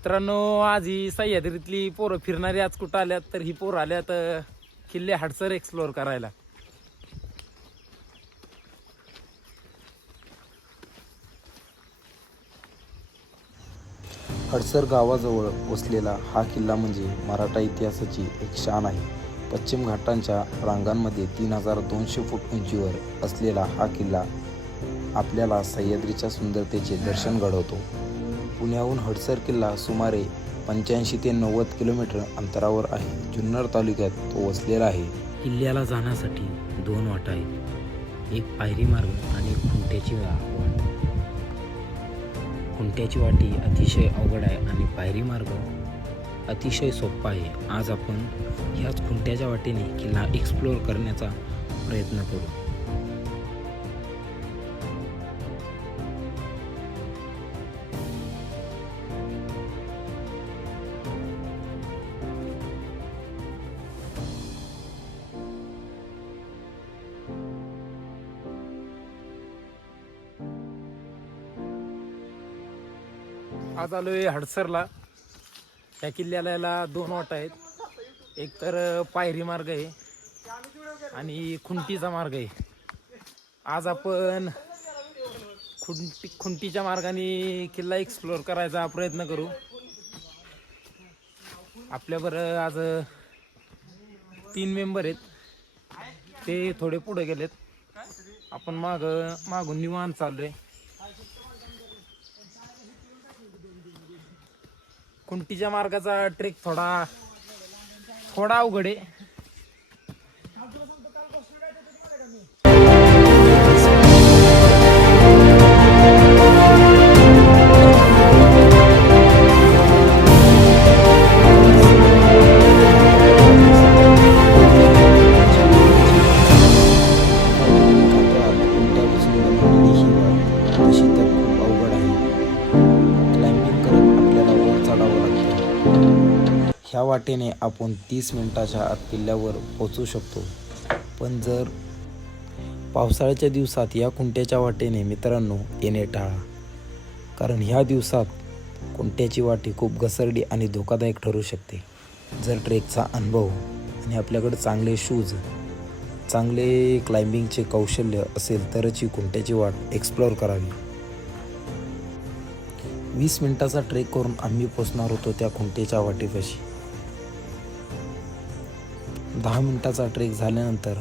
मित्रांनो आज ही सह्याद्रीतली पोरं फिरणारी आज कुठं आल्यात? तर ही पोरं आल्यात किल्ले हडसर एक्सप्लोअर करायला. हडसर गावाजवळ वसलेला हा किल्ला म्हणजे मराठा इतिहासाची एक शान आहे. पश्चिम घाटांच्या रांगांमध्ये तीन हजार दोनशे फूट उंचीवर असलेला हा किल्ला आपल्याला सह्याद्रीच्या सुंदरतेचे दर्शन घडवतो. पुण्याहून हडसर किल्ला सुमारे पंच्याऐंशी ते नव्वद किलोमीटर अंतरावर आहे. जुन्नर तालुक्यात तो वसलेला आहे. किल्ल्याला जाण्यासाठी दोन वाटा आहेत. एक पायरी मार्ग आणि एक खुंट्याची वाट. खुंट्याची वाटी अतिशय अवघड आहे आणि पायरी मार्ग अतिशय सोपा आहे. आज आपण ह्याच खुंट्याच्या वाटेने किल्ला एक्सप्लोअर करण्याचा प्रयत्न करू. आज आलोय हडसरला. या किल्ल्याला याला दोन वाट आहेत. एक तर पायरी मार्ग आहे आणि खुंटीचा मार्ग आहे. आज आपण खुंटी खुंटीच्या मार्गाने किल्ला एक्सप्लोअर करायचा प्रयत्न करू. आपल्याबरोबर आज तीन मेंबर आहेत. ते थोडे पुढे गेलेत. आपण माग मागून निवांत आहे कुंटीच्या मार्गाचा ट्रेक थोडा थोडा अवघड आहे. ह्या वाटेने आपण तीस मिनटाच्या आत किल्ल्यावर पोचू शकतो. पण जर पावसाळ्याच्या दिवसात या कुंट्याच्या वाटेने मित्रांनो येणे टाळा. कारण ह्या दिवसात कुंट्याची वाटी खूप घसरडी आणि धोकादायक ठरू शकते. जर ट्रेकचा अनुभव आणि आपल्याकडे चांगले शूज चांगले क्लाइम्बिंगचे कौशल्य असेल तरच ही कुंट्याची वाट एक्सप्लोअर करावी. वीस मिनटाचा ट्रेक करून आम्ही पोचणार होतो त्या खुंटेच्या वाटेपाशी. दहा मिनटाचा ट्रेक झाल्यानंतर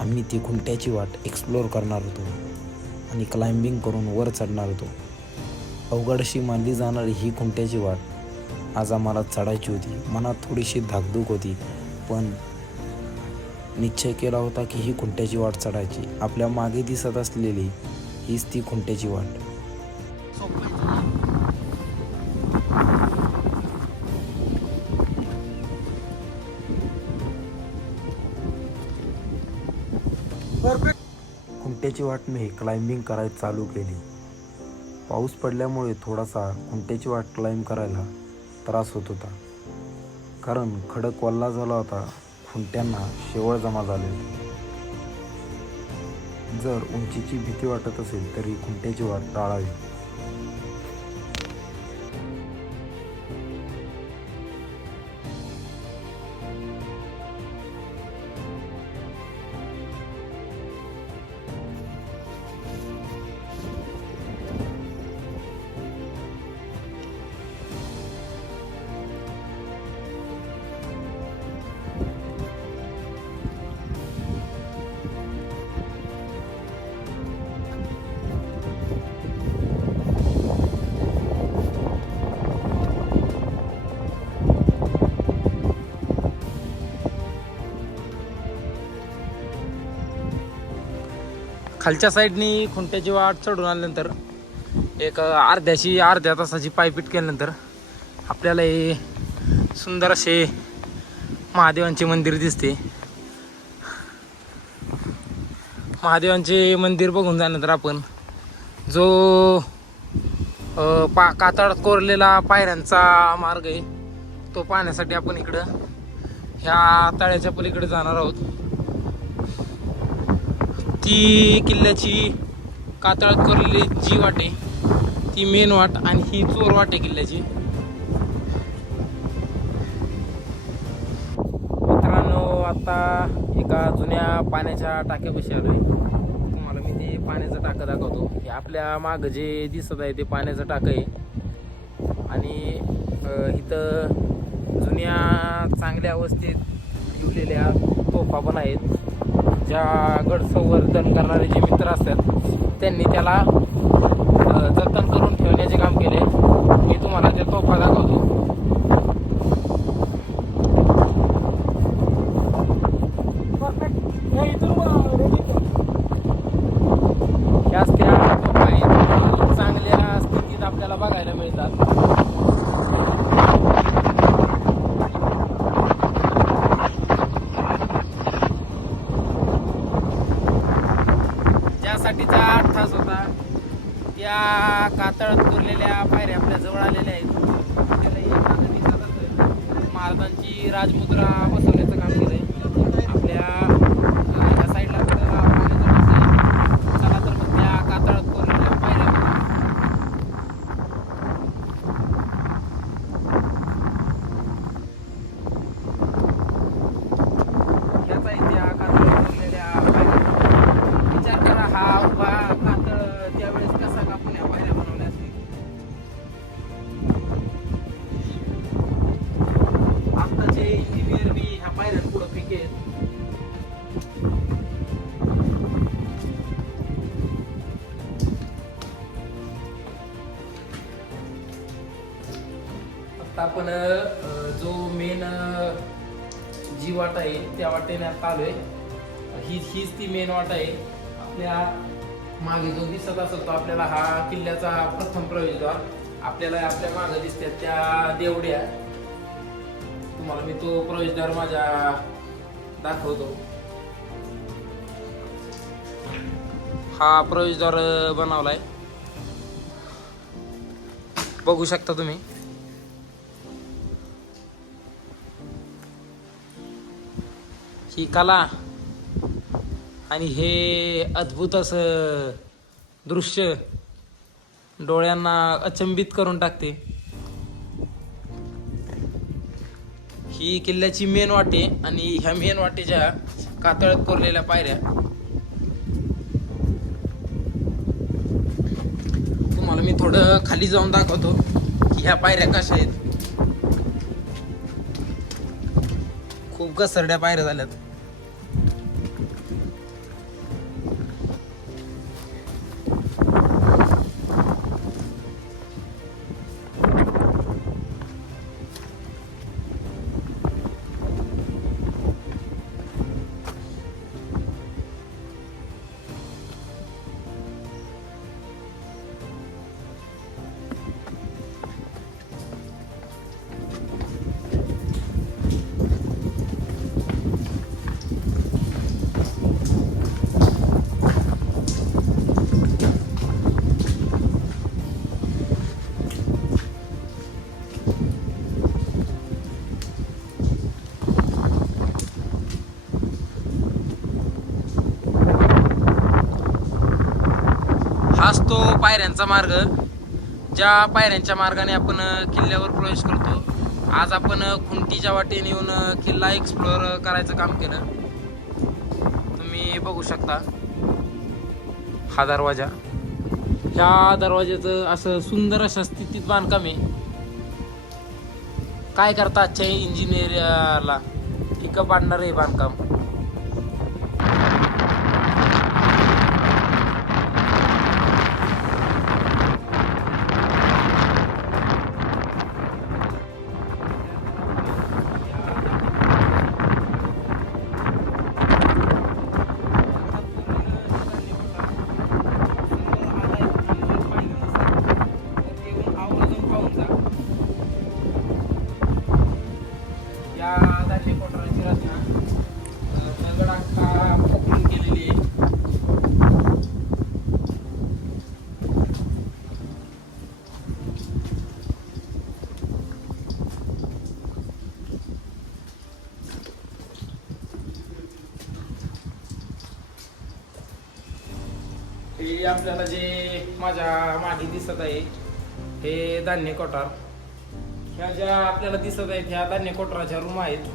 आम्ही ती खुंट्याची वाट एक्सप्लोअर करणार होतो आणि क्लाइम्बिंग करून वर चढणार होतो. अवघडशी मानली जाणारी ही खुंट्याची वाट आज आम्हाला चढायची होती. मनात थोडीशी धाकधूक होती पण निश्चय केला होता की ही खुंट्याची वाट चढायची. आपल्या मागे दिसत असलेली हीच ती खुंट्याची वाट. खुंट्याची वाट मी क्लाइम्बिंग करायला चालू केली. पाऊस पडल्यामुळे थोडासा खुंट्याची वाट क्लाइंब करायला त्रास होत होता. कारण खडक वल्ला झाला होता खुंट्यांना शेवळ जमा झाले होते. जर उंचीची भीती वाटत असेल तर ही खुंट्याची वाट टाळावी. खालच्या साईडनी खुंट्याची वाट चढून आल्यानंतर एक अर्ध्याची अर्ध्या तासाची पायपीट केल्यानंतर आपल्याला हे सुंदर असे महादेवांचे मंदिर दिसते. महादेवांचे मंदिर बघून झाल्यानंतर आपण जो पा कातळात कोरलेला पायऱ्यांचा मार्ग आहे तो पाहण्यासाठी आपण इकडं ह्या तळ्याच्या पलीकडे जाणार आहोत. ती किल्ल्याची कातळ करलेली जी वाट आहे ती मेन वाट आणि ही चोर वाट आहे किल्ल्याची. मित्रांनो आता एका जुन्या पाण्याच्या टाक्यापाशी आलो आहे. तुम्हाला मी ते पाण्याचं टाकं दाखवतो. हे आपल्या मागं जे दिसत आहे ते पाण्याचं टाकं आहे. आणि इथं जुन्या चांगल्या अवस्थेत लिवलेल्या तोफा पण आहेत. ज्या गड संवर्धन करणारे जे मित्र असतात त्यांनी त्याला जतन करून ठेवण्याचे काम केले. मी तुम्हाला त्या तोफा दाखवतो ह्याच त्या तोफा आहेत चांगल्या स्थितीत आपल्याला बघायला मिळतात साठीचा आठ तास होता. त्या कातळात कोरलेल्या पायऱ्या आपल्या जवळ आलेल्या आहेत. आपल्याला महाराजांची राजमुद्रा बसवण्याचं काम केलंय. आपल्या आता आपण जो मेन जी वाट आहे त्या वाटेने आता आलोय ही हीच ती मेन वाट आहे. आपल्या मागे जो दिसत असतो आपल्याला हा किल्ल्याचा प्रथम प्रवेशद्वार आपल्याला आपल्या मागे दिसतात त्या देवड्या. तुम्हाला मी तो प्रवेशद्वार माझ्या दाखवतो. हा प्रवेशद्वार बनवलाय. बघू शकता तुम्ही. ही कला आणि हे अद्भुत असं दृश्य डोळ्यांना अचंबित करून टाकते. ही किल्ल्याची मेन वाटे आणि ह्या मेन वाटेच्या कातळत कोरलेल्या पायऱ्या. तुम्हाला मी थोडं खाली जाऊन दाखवतो की ह्या पायऱ्या कशा आहेत. खूप घसरड्या पायऱ्या झाल्यात. पायऱ्यांचा मार्ग. ज्या पायऱ्यांच्या मार्गाने आपण किल्ल्यावर प्रवेश करतो. आज आपण खुंटीच्या वाटेने येऊन किल्ला एक्सप्लोअर करायचं काम केलं. तुम्ही बघू शकता. हा दरवाजा. ह्या दरवाजाचं असं सुंदर अशा स्थितीत बांधकाम आहे. काय करता आजच्या इंजिनियरला टिकं पाडणार आहे बांधकाम. हे आपल्याला जे माझ्या मागे दिसत आहे हे धान्य कोठार. ह्या ज्या आपल्याला दिसत आहेत ह्या धान्य कोठाराच्या रूम आहेत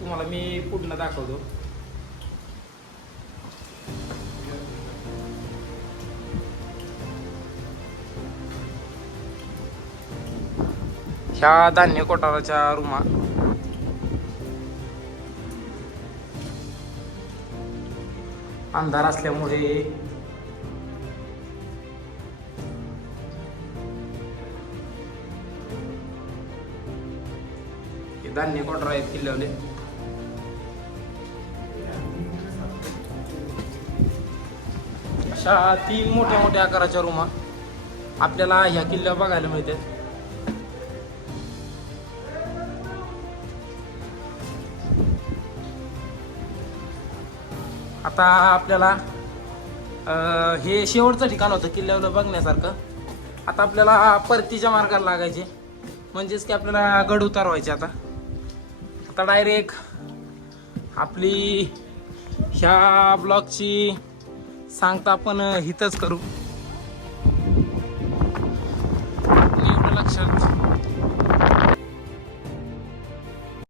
तुम्हाला मी पूर्ण दाखवतो. ह्या धान्य कोठाराच्या रूमा अंधार असल्यामुळे धान्य कोठार आहेत किल्ल्यावले अशा तीन मोठ्या मोठ्या आकाराच्या रूमा आपल्याला ह्या किल्ल्यावर बघायला मिळतात आता आपल्याला हे शेवटचं ठिकाण होतं किल्ल्यावर बघण्यासारखं. आता आपल्याला परतीच्या मार्गाला लागायचे. म्हणजेच की आपल्याला गड उतारवायचे आता. आता डायरेक्ट आपली ह्या ब्लॉगची सांगता आपण हितच करू.